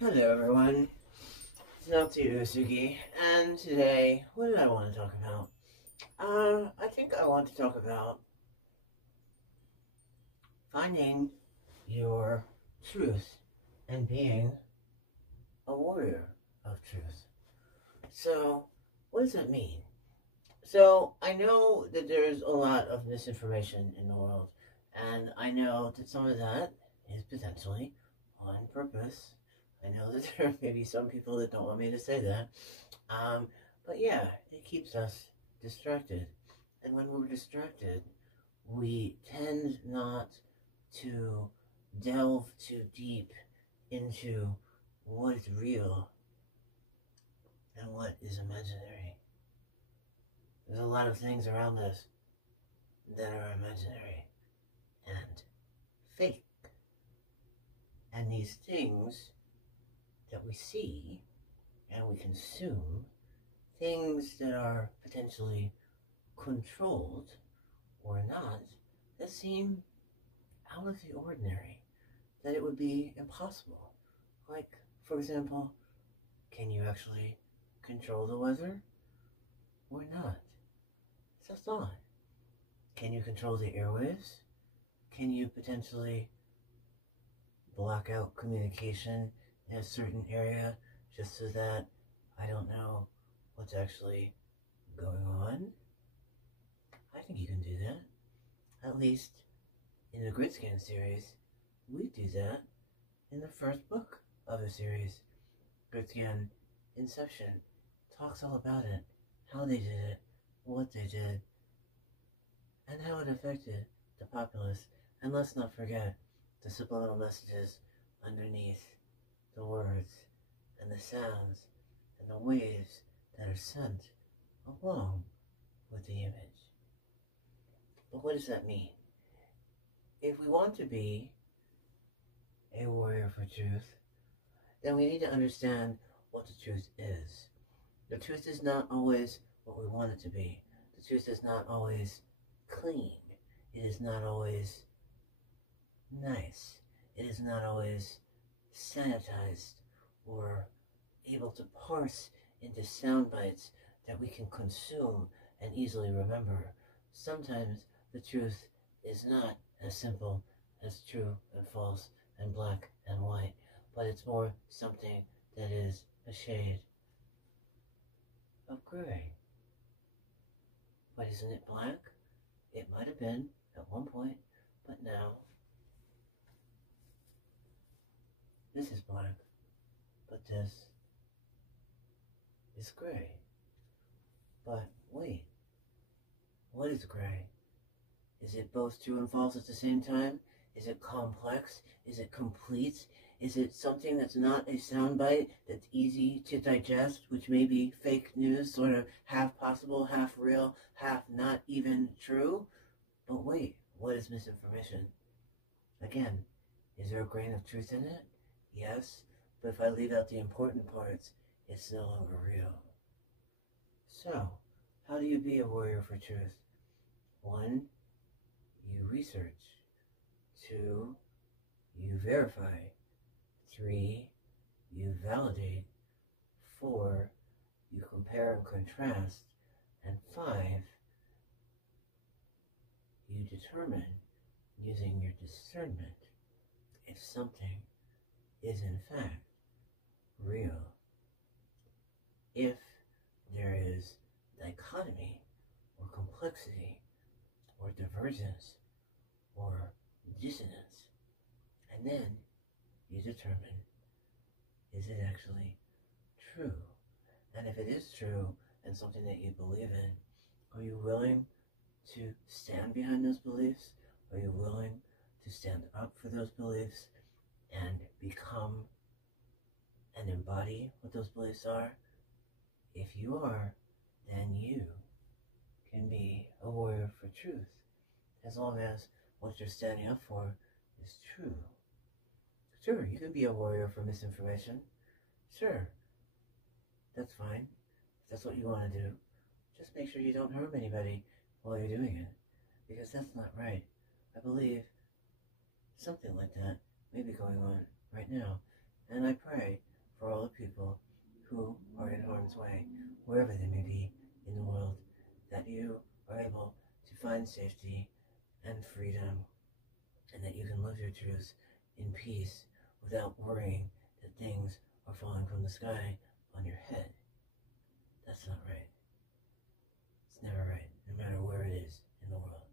Hello everyone, it's Natsuya, and today, what did I want to talk about? I think I want to talk about finding your truth and being a warrior of truth. So, what does that mean? So, I know that there's a lot of misinformation in the world, and I know that some of that is potentially on purpose. I know that there may be some people that don't want me to say that. Um, but yeah, it keeps us distracted. And when we're distracted, we tend not to delve too deep into what is real and what is imaginary. There's a lot of things around us that are imaginary and fake. And these things that we see and we consume, things that are potentially controlled or not, that seem out of the ordinary, that it would be impossible. Like, for example, can you actually control the weather or not? It's a thought. Can you control the airwaves? Can you potentially block out communication in a certain area just so that I don't know what's actually going on? I think you can do that. At least in the Grid Scan series, we do that in the first book of the series. Grid Scan Inception talks all about it, how they did it, what they did, and how it affected the populace. And let's not forget the subliminal messages underneath the words and the sounds and the waves that are sent along with the image. But what does that mean? If we want to be a warrior for truth, then we need to understand what the truth is. The truth is not always what we want it to be. The truth is not always clean. It is not always nice. It is not always sanitized or able to parse into sound bites that we can consume and easily remember. Sometimes the truth is not as simple as true and false and black and white, but it's more something that is a shade of gray. But isn't it black? It might have been at one point, but now this is black, but this is gray. But wait, what is gray? Is it both true and false at the same time? Is it complex? Is it complete? Is it something that's not a soundbite that's easy to digest, which may be fake news, sort of half possible, half real, half not even true? But wait, what is misinformation? Again, is there a grain of truth in it? Yes, but if I leave out the important parts, it's no longer real. So, how do you be a warrior for truth? 1, you research. 2, you verify. 3, you validate. 4, you compare and contrast. And 5, you determine, using your discernment, if something is in fact real. If there is dichotomy or complexity or divergence or dissonance, and then you determine, is it actually true? And if it is true and something that you believe in, are you willing to stand behind those beliefs? Are you willing to stand up for those beliefs and become and embody what those beliefs are? If you are, then you can be a warrior for truth, as long as what you're standing up for is true. Sure, you can be a warrior for misinformation. Sure, that's fine. If that's what you want to do, just make sure you don't harm anybody while you're doing it, because that's not right. I believe something like that may be going on right now And I pray for all the people who are in harm's way, wherever they may be in the world, that you are able to find safety and freedom, and that you can live your truth in peace without worrying that things are falling from the sky on your head. That's not right. It's never right, no matter where it is in the world.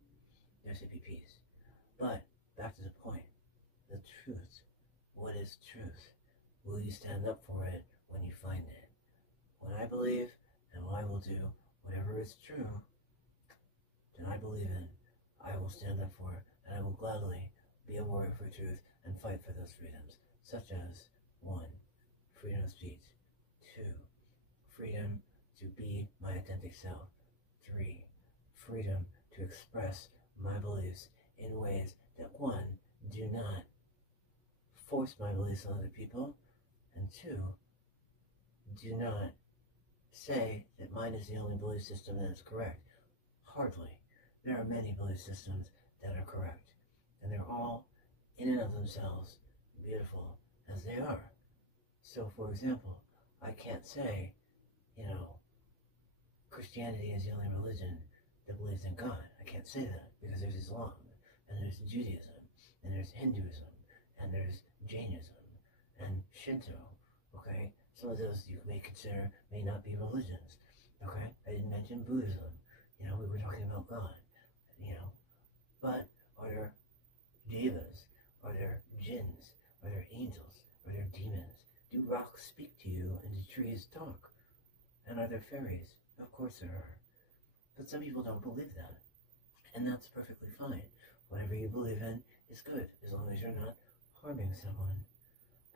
There should be peace. But, back to the point, the truth. What is truth? Will you stand up for it when you find it? What I believe and what I will do, whatever is true, that I believe in, I will stand up for it, and I will gladly be a warrior for truth and fight for those freedoms, such as 1. Freedom of speech. 2. Freedom to be my authentic self. 3. Freedom to express my beliefs in ways that 1. Do not force my beliefs on other people, and 2. Do not say that mine is the only belief system that is correct. Hardly. There are many belief systems that are correct, and they're all, in and of themselves, beautiful as they are. So, for example, I can't say, Christianity is the only religion that believes in God. I can't say that, because there's Islam, and there's Judaism, and there's Hinduism, and there's Jainism, and Shinto, okay? Some of those you may consider may not be religions, okay? I didn't mention Buddhism. We were talking about God, But are there devas? Are there jinns? Are there angels? Are there demons? Do rocks speak to you and do trees talk? And are there fairies? Of course there are. But some people don't believe that. And that's perfectly fine. Whatever you believe in is good, as long as you're not harming someone.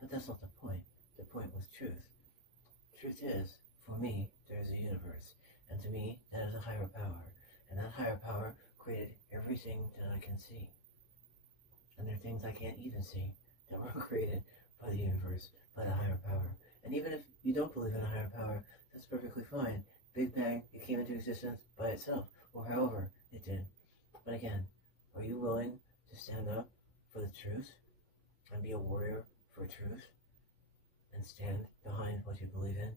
But that's not the point. The point was truth. Truth is, for me, there is a universe. And to me, that is a higher power. And that higher power created everything that I can see. And there are things I can't even see that were created by the universe, by the higher power. And even if you don't believe in a higher power, that's perfectly fine. Big Bang, it came into existence by itself, or however it did. But again, are you willing to stand up for the truth and be a warrior for truth and stand behind what you believe in?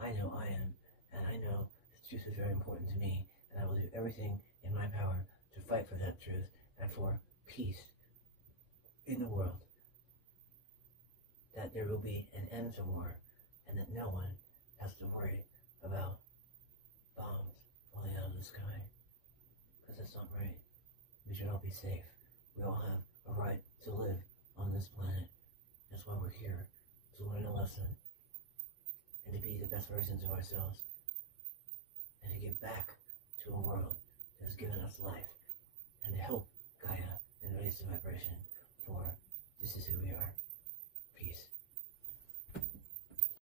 I know I am, and I know that truth is very important to me, and I will do everything in my power to fight for that truth and for peace in the world. That there will be an end to war, and that no one has to worry about bombs falling out of the sky. Because that's not right. We should all be safe. We all have a right to live on this planet. That's why we're here, to learn a lesson, and to be the best versions of ourselves, and to give back to a world that has given us life, and to help Gaia and raise the vibration, for this is who we are.